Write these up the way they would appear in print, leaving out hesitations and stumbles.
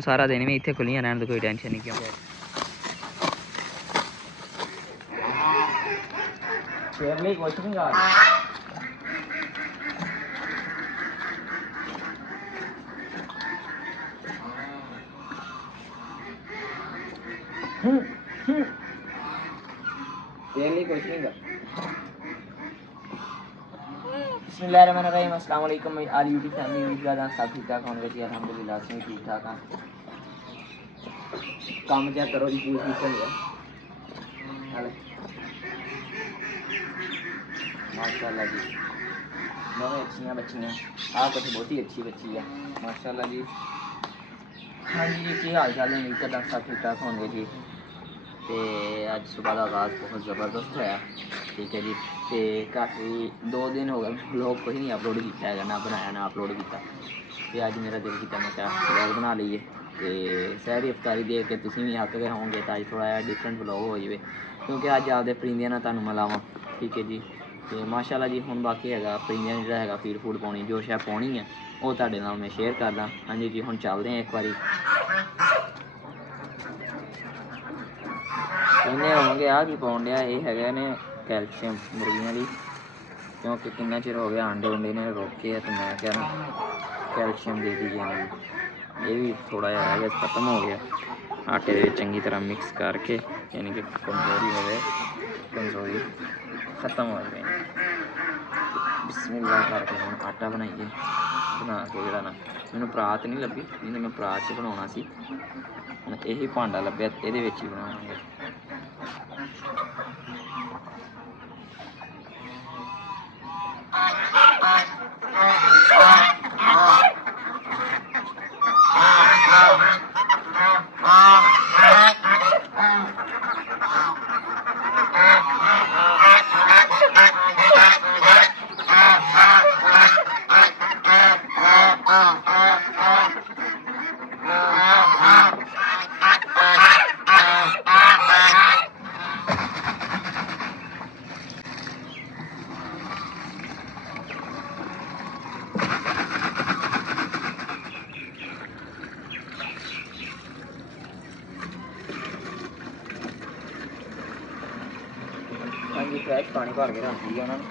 हुण सारा दिन भी इत्थे खुलियां रहण दी कोई टेंशन नहीं क्योंकि शेरली कुछ नहीं गा शेरली कुछ नहीं गा बिस्मिल्लाहिर्रहमानिर्रहीम अस्सलाम वालेकुम आल यूट्यूब फैमिली उम्मीद करदा सब ठीक ठाक होणगे जी अल्हम्दुलिल्लाह असीं ठीक ठाक हां काम क्या करो जी पूरी चल गया माशाल्लाह जी दोनों अच्छियां बच्चियां आप कुछ बहुत ही अच्छी बच्ची है माशाल्लाह जी हाँ जी जी की हाल चाल है उम्मीद करदा सब ठीक ठाक होणगे जी तो अज सुबह का आगाज़ बहुत ज़बरदस्त होया ठीक है जी तो काफ़ी 2 दिन हो गए व्लॉग कोई नहीं अपलोड किया है ना बनाया ना अपलोड किया तो अज मेरा दिल किया मैं क्या व्लॉग बना लीए तो सहरी इफ्तारी देख के तुम भी अक गए होंगे तो अज थोड़ा जहा डिफरेंट व्लॉग हो जाए क्योंकि अज आपके परिंदियां नाल तुहानूं मिलावां ठीक है जी तो माशाल्लाह जी हुण बाकी है परिंदियां नूं जिहड़ा है फीड फूड पाउणी जो शै पाउणी है वो तुहाडे नाल मैं शेयर करदा हाँ जी जी हुण चलदे हैं एक बारी इन्हें होंगे आ कि पाउण दिया ये है ने कैल्शियम मुर्गियां दी क्योंकि कितना चिर हो गया अंडे उंडे ने रोके है तो मैं क्या ना कैल्शियम दे दीजिए इन्हें ये भी थोड़ा जहा है ख़त्म हो गया आटे चंगी तरह मिक्स करके यानी कि कमज़ोरी हो गए कमज़ोरी ख़त्म हो गई बिस्मिल्लाह करके हम आटा बनाइए बना के जरा ना मैंने परात नहीं लभी नहीं मैं परात च बनाना सी हुण यही भांडा लभ्या ये ही बनावांगे हाँ जी फ्रैश पानी भर के रख दिया उन्होंने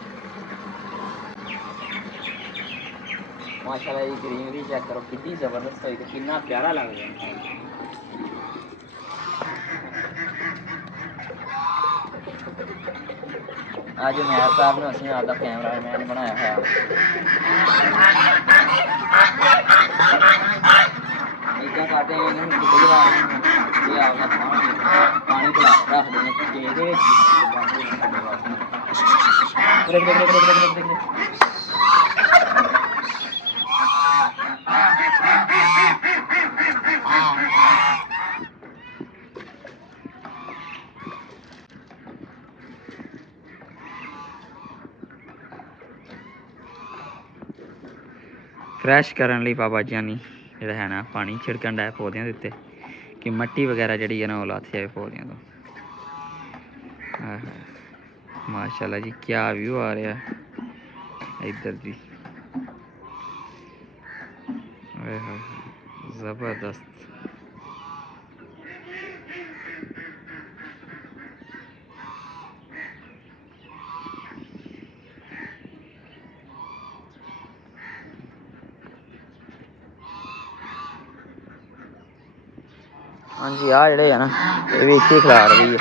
माशाल्लाह जी ग्रीनरी चेक करो कितनी ज़बरदस्त हुई कितना प्यारा लग रहा है आज मेहर साहब ने असं आपका कैमरा मैन बनाया है इतना काटे पानी पिला रख देने फ्रैश करने लिए बाबा जी ने जो है ना पानी छिड़कन डे पौधों के उत्ते कि मट्टी वगैरह जी है ना वो लथ जाए पौधों तो माशाल्लाह जी क्या व्यू आ रहा है इधर जी ज़बरदस्त हाँ जी आ जड़े है ना ये भी इतने खिला रही है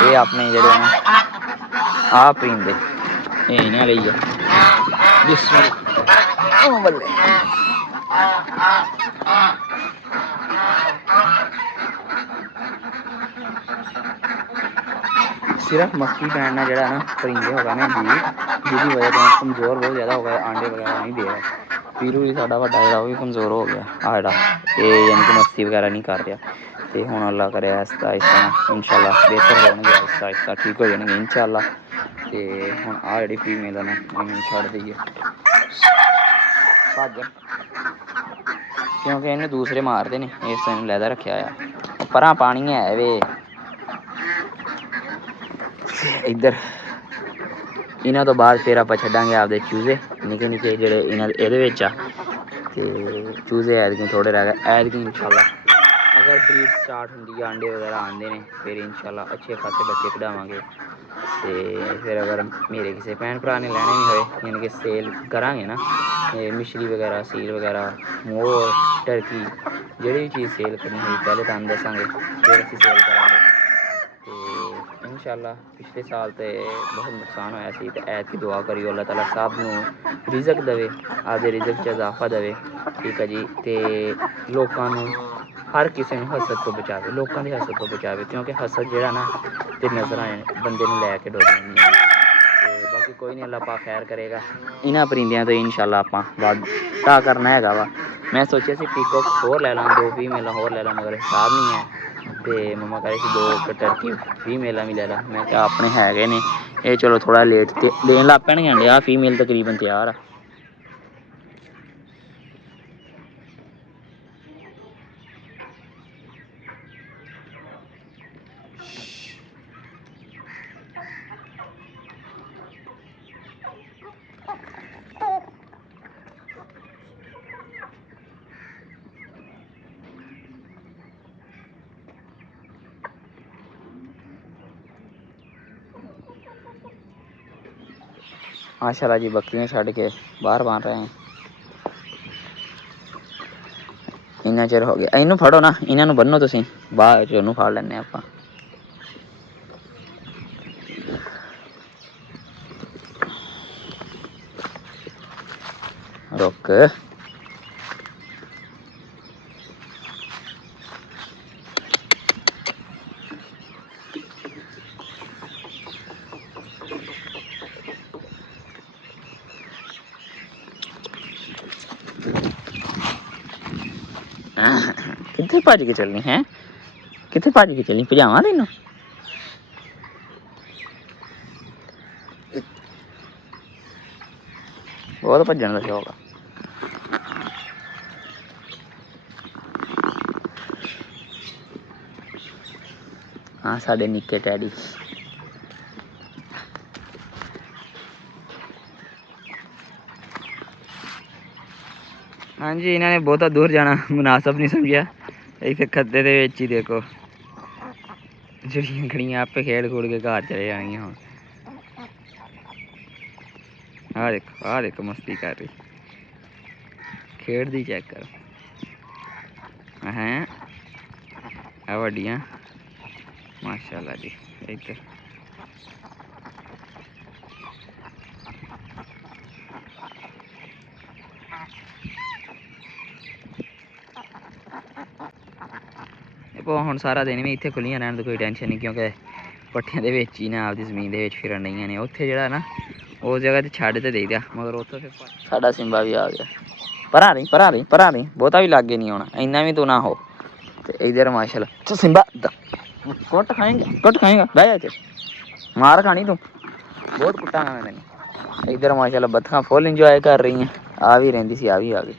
ये अपने जड़े ना आ परिंदे ये इन्हें रही है सिर्फ मक्खी पैना जरा ना परिंदे होगा ना जी जिसकी वजह से कमज़ोर बहुत ज़्यादा हो गया अंडे वगैरह नहीं दे रहा पीरू भी साढ़ा बड़ा जरा वो भी कमज़ोर हो गया आ जड़ा ये यानी कि मस्ती वगैरह नहीं कर रहा तो हूँ अल्लाह करे आहिस्ता आहिस्ता इंशाल्लाह बेहतर होने आहिस्ता आहिस्ता ठीक हो जाएंगे इंशाल्लाह तो हूँ आ जी फीमेल है ना इन्हें छड़ दईए भज क्योंकि इन्हें दूसरे मारते ने इस लैदा रखा है परा पानी है वे इधर ਇਹਨਾਂ ਤੋਂ ਬਾਅਦ ਫਿਰ ਆਪਾਂ ਛੱਡਾਂਗੇ ਆਪਦੇ ਚੂਜ਼ੇ ਨਿੱਕੇ ਨਿੱਕੇ ਜਿਹੜੇ ਇਹਨਾਂ ਇਹਦੇ ਵਿੱਚ ਆ। ਤੇ ਚੂਜ਼ੇ ਐਤਕੀ ਥੋੜ੍ਹੇ ਰਹਿ ਗਏ। ਐਤਕੀ ਇਨਸ਼ਾਅੱਲਾ अगर ब्रीड स्टार्ट होंगी अंडे वगैरह आते हैं फिर इंशाल्लाह अच्छे खासे बच्चे कढ़ावांगे। तो फिर अगर मेरे किसी भैन भरा ने लैने भी होए यानी कि सेल करांगे ना मिश्री वगैरह सील वगैरह मोर टर्की जी भी चीज़ सेल करनी होगी पहले तो हम दसांगे फिर असीं सेल करांगे। तो इंशाल्लाह पिछले साल तो बहुत नुकसान होया सी ते ऐतकी दुआ करियो अल्लाह ताला सब नूं रिजक देवे आपदे रिजक च इजाफा देवे। ठीक है जी। तो लोकां नूं हर किसी ਨੂੰ ਹਸਦ ਤੋਂ ਬਚਾਵੇ ਲੋਕਾਂ ਦੀ ਹਸਦ ਤੋਂ ਬਚਾਵੇ ਕਿਉਂਕਿ ਹਸਦ ਜਿਹੜਾ ਨਾ ਤੇ ਨਜ਼ਰਾਂ ਬੰਦੇ ਨੂੰ ਲੈ ਕੇ ਡੁੱਬ ਜਾਂਦੀਆਂ ਤੇ ਬਾਕੀ ਕੋਈ ਨਹੀਂ ਅੱਲਾਹ ਪਾਕ ਖੈਰ ਕਰੇਗਾ। ਇਹਨਾਂ ਪਰਿੰਦਿਆਂ ਤੋਂ ਇਨਸ਼ਾਅੱਲਾ ਆਪਾਂ ਵਾਧਾ ਕਰਨਾ ਹੈਗਾ ਵਾ। ਮੈਂ ਸੋਚਿਆ ਸੀ ਪੀਕੋਕ ਹੋਰ ਲੈ ਲਾਂ 2 ਫੀਮੇਲਾਂ ਹੋਰ ਲੈ ਲਾਂ ਮਗਰ ਹਿਸਾਬ ਨਹੀਂ ਹੈ ਤੇ ਮੰਮਾ ਕਹੇ ਸੀ 2 ਟਰਕੀ ਫੀਮੇਲਾਂ ਵੀ ਲੈ ਲਾ। ਮੈਂ ਕਿਹਾ ਆਪਣੇ ਹੈਗੇ ਨੇ ਇਹ ਚਲੋ ਥੋੜਾ ਲੇਟ ਤੇ ਦੇਣ ਲੱਗ ਪੈਣਗੇ। ਆ ਫੀਮੇਲ ਤਕਰੀਬਨ ਤਿਆਰ ਆ। माशाल्लाह जी बकरियां छड़ के बाहर बन रहे हैं। इन्ना चिर हो गया इनू फड़ो ना इन्हों बनो तुम बाद चनू फड़ लें आप। रुक कितने भज के चलनी है कितने भज के चलनी भजावा तेन बहुत भजन का शौक आ। हाँ साढ़े निक्के डैडी हाँ जी इन्होंने बहुता दूर जाना मुनासब नहीं समझा एक खत्ते दे विच ही देखो जड़ियां खड़ियां आपे खेड़ खूड़ के घर चले जानियां हुण। आ देखो मस्ती कर रही खेड़ दी चेक करो हैं आ वड्डियां माशाल्लाह जी। इधर ਹੁਣ ਸਾਰਾ ਦਿਨ ਵੀ ਇੱਥੇ ਖੁੱਲੀਆਂ ਰਹਿਣ ਦੀ ਕੋਈ ਟੈਨਸ਼ਨ ਨਹੀਂ ਕਿਉਂਕਿ ਪੱਠਿਆਂ ਦੇ ਵਿੱਚ ਹੀ ਨਾ ਆਪਦੀ ਜ਼ਮੀਨ ਦੇ ਵਿੱਚ ਫਿਰਨ ਰਹੀਆਂ ਨੇ। ਉੱਥੇ ਜਿਹੜਾ ਨਾ ਉਸ ਜਗ੍ਹਾ 'ਤੇ ਛੱਡ ਤੇ ਦੇ ਦਿਆ ਮਗਰ ਉੱਥੋਂ ਫਿਰ ਸਾਡਾ ਸਿੰਬਾ ਵੀ ਆ ਗਿਆ। ਭਰਾ ਨਹੀਂ ਬਹੁਤਾ ਵੀ ਲਾਗੇ ਨਹੀਂ ਆਉਣਾ ਇੰਨਾ ਵੀ ਤੂੰ ਨਾ ਹੋ। ਤੇ ਇਧਰ ਮਾਸ਼ਾਅੱਲਾ ਤੂੰ ਸਿੰਬਾ ਕੁੱਟ ਖਾਏਗਾ ਬਹਿ ਜਾ ਇੱਥੇ ਮਾਰ ਖਾਣੀ ਤੂੰ ਬਹੁਤ ਕੁੱਟਾਂਗਾ ਮੈਂ ਤੈਨੂੰ। ਇਧਰ ਮਾਸ਼ਾਅੱਲਾ ਬੱਤਖਾਂ ਫੁੱਲ ਇੰਜੋਏ ਕਰ ਰਹੀਆਂ ਆ ਵੀ ਰਹਿੰਦੀ ਸੀ ਆ ਵੀ ਆ ਗਈ।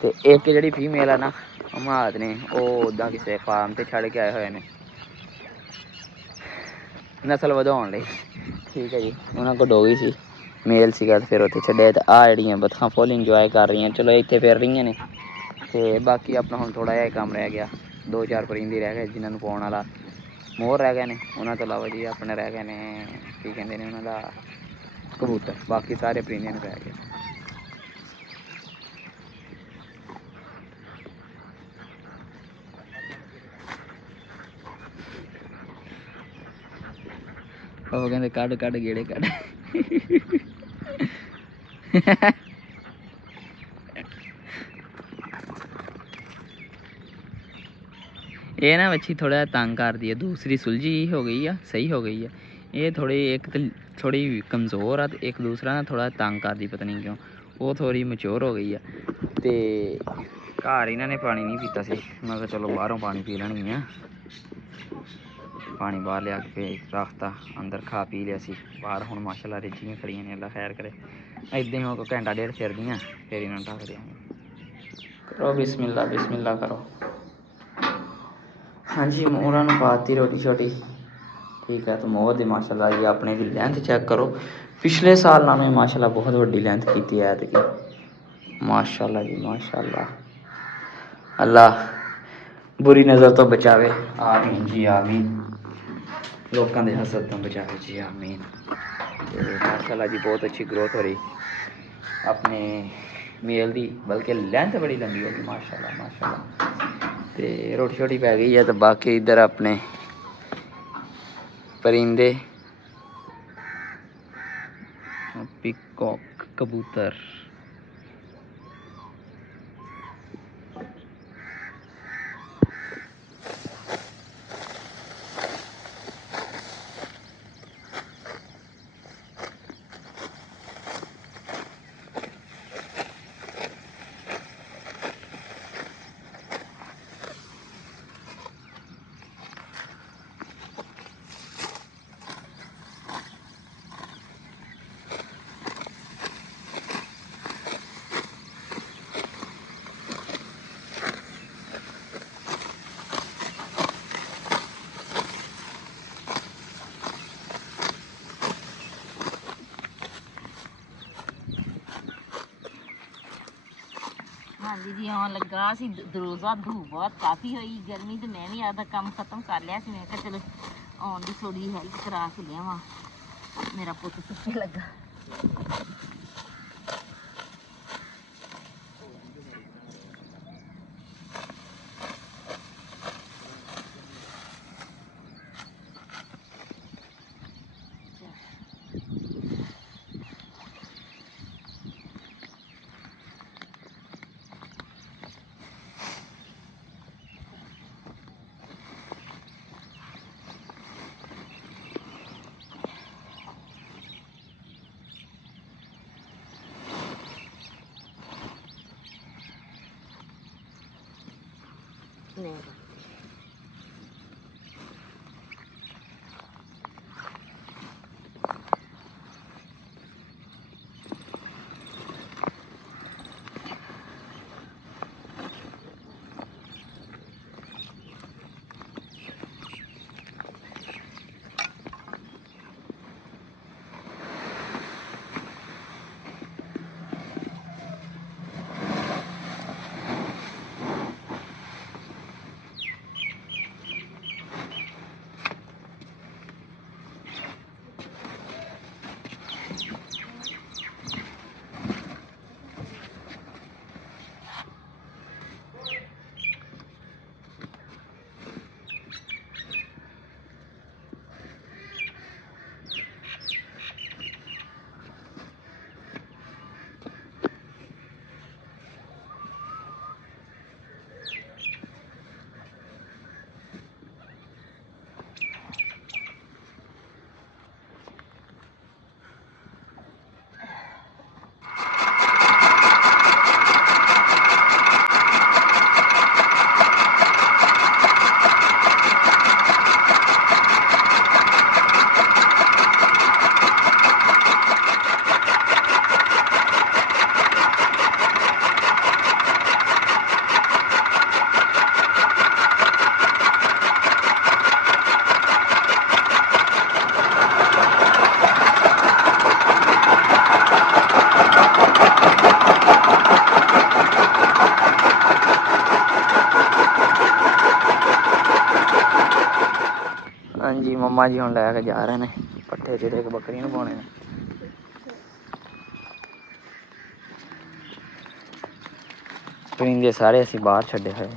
ਤੇ ਇੱਕ ਜਿਹੜੀ ਫੀਮੇਲ ਆ ਨਾ ਹਮਾਦ ਨੇ ਉਹ ਉੱਦਾਂ ਕਿਸੇ ਫਾਰਮ ਤੇ ਛੱਡ ਕੇ ਆਏ ਹੋਏ ਨੇ ਨਸਲ ਵਧਾਉਣ ਲਈ। ਠੀਕ ਹੈ ਜੀ ਉਹਨਾਂ ਕੋਲ ਡੋਗੀ ਸੀ ਮੇਲ ਸੀਗਾ ਤੇ ਫਿਰ ਉੱਥੇ ਛੱਡਿਆ ਤੇ ਆਹ ਜਿਹੜੀਆਂ ਬੱਤਖਾਂ ਫੁੱਲ ਇੰਜੋਏ ਕਰ ਰਹੀਆਂ ਚਲੋ ਇੱਥੇ ਫਿਰ ਰਹੀਆਂ ਨੇ। ਤੇ ਬਾਕੀ ਆਪਣਾ ਹੁਣ ਥੋੜ੍ਹਾ ਜਿਹਾ ਕੰਮ ਰਹਿ ਗਿਆ 2-4 ਪਰਿੰਦੇ ਰਹਿ ਗਏ ਜਿਨ੍ਹਾਂ ਨੂੰ ਪਾਉਣ ਵਾਲਾ ਮੋਰ ਰਹਿ ਗਏ ਨੇ। ਉਹਨਾਂ ਤੋਂ ਇਲਾਵਾ ਜੀ ਆਪਣੇ ਰਹਿ ਗਏ ਨੇ ਕੀ ਕਹਿੰਦੇ ਨੇ ਉਹਨਾਂ ਦਾ ਕਬੂਤਰ ਬਾਕੀ ਸਾਰੇ ਪਰਿੰਦਿਆਂ ਨੂੰ ਰਹਿ ਗਏ। ਉਹ ਕਹਿੰਦੇ ਕੱਢ ਗੇੜੇ ਕੱਢ ਇਹ ਨਾ ਬੱਚੀ ਥੋੜਾ ਤੰਗ ਕਰਦੀ ਹੈ ਦੂਸਰੀ ਸੁਲਝੀ ਹੋ ਗਈ ਆ ਸਹੀ ਹੋ ਗਈ ਆ। ਇਹ ਥੋੜੀ ਇੱਕ ਤੇ ਥੋੜੀ ਕਮਜ਼ੋਰ ਆ ਤੇ ਇੱਕ ਦੂਸਰਾ ਨਾ ਥੋੜਾ ਤੰਗ ਕਰਦੀ ਪਤਾ ਨਹੀਂ ਕਿਉਂ ਉਹ ਥੋੜੀ ਮੈਚੁਰ ਹੋ ਗਈ ਆ। ਤੇ ਘਰ ਇਹਨਾਂ ਨੇ ਪਾਣੀ ਨਹੀਂ ਪੀਤਾ ਸੀ ਮੈਂ ਕਿਹਾ ਚਲੋ ਬਾਹਰੋਂ ਪਾਣੀ ਪੀ ਲੈਣੀ ਆ। ਪਾਣੀ ਬਾਹਰ ਲਿਆ ਕੇ ਰੱਖਤਾ ਅੰਦਰ ਖਾ ਪੀ ਲਿਆ ਸੀ ਬਾਹਰ ਹੁਣ ਮਾਸ਼ਾਅੱਲਾ ਰਿੱਝੀਆਂ ਖੜੀਆਂ ਨੇ ਅੱਲਾ ਖੈਰ ਕਰੇ। ਇੱਦਾਂ ਹੀ ਹੁਣ ਘੰਟਾ ਡੇਢ ਫਿਰਦੀਆਂ ਫਿਰ ਇਹਨਾਂ ਨੂੰ ਢੱਕ ਦਿਆਂਗੇ। ਕਰੋ ਬਿਸਮਿਲ੍ਲਾ ਕਰੋ। हाँ जी मोरा पाती रोटी छोटी ठीक है। तो मोर दी माशाल्लाह जी अपने भी लेंथ चेक करो, पिछले साल नालों माशाल्लाह बहुत वड्डी लेंथ की है ऐतकी माशाल्लाह जी माशाल्लाह। अल्लाह बुरी नज़र तो बचावे, आमीन जी आमीन। लोगों के हसद तो बचावे जी आमीन। तो माशाल्लाह जी बहुत अच्छी ग्रोथ हो रही अपने मेल दी, बल्कि लेंथ बड़ी लंबी होगी माशाल्लाह माशाल्लाह। तो रोटी छोटी पै गई है। तो बाकी इधर अपने परिंदे पिकॉक कबूतर हाँ जी जी आन लगा सी रोज़ा धूप बहुत काफ़ी हुई गर्मी, तो मैं भी आधा काम खत्म कर लिया सी। मैं कहा चलो आन की थोड़ी हेल्प करा के लिया, मेरा पुत सुखे लगा। नहीं हाँ जी मम्मा जी हम लैके जा रहे हैं पट्ठे चिरे के बकरी पाने ने। परिंदे सारे असी बाहर छड्डे हुए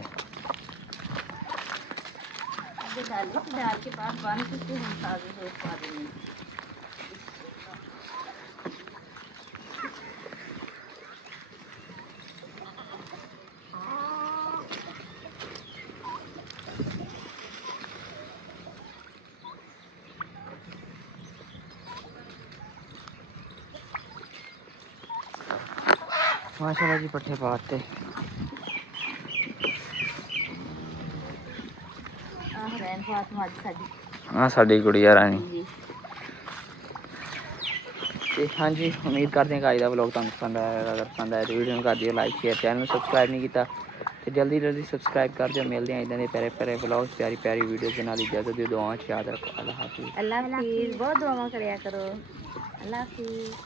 डाल के पास पानी किसको हम ताज़े से पा देंगे। माशाल्लाह जी पट्ठे पाते। हाँ साड़ी गुड़िया रानी। हाँ जी उम्मीद करते हैं कि आज का व्लॉग तुहानू पसंद आया। अगर पसंद आया तो वीडियो कर दियो लाइक शेयर, चैनल सब्सक्राइब नहीं किया ਤੇ ਜਲਦੀ ਜਲਦੀ ਸਬਸਕ੍ਰਾਈਬ ਕਰ ਦਿਓ। ਮਿਲਦੇ ਹਾਂ ਇਦਾਂ ਦੇ ਪਿਆਰੇ ਪਿਆਰੇ ਵਲੌਗਸ, ਪਿਆਰੀ ਪਿਆਰੀ ਵੀਡੀਓਜ਼ ਦੇ ਨਾਲ। ਇਜਾਜ਼ਤ ਦਿਓ, ਦੁਆਵਾਂ 'ਚ ਯਾਦ ਰੱਖੋ। ਅੱਲਾਹ ਹਾਫਿਜ਼। ਅੱਲਾ ਹਾਫਿਜ਼। ਬਹੁਤ ਦੁਆਵਾਂ ਕਰਿਆ ਕਰੋ। ਅੱਲਾ ਹਾਫਿਜ਼।